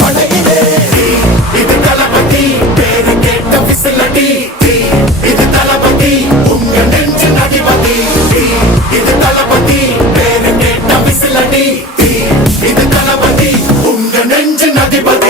படையிலே இது தளபதி பேரு கேட்ட விசிலடி இது தளபதி உங்க நெஞ்சின் அதிபதி இது தளபதி பேரு கேட்ட விசிலடி இது தளபதி உங்க நெஞ்சின் அதிபதி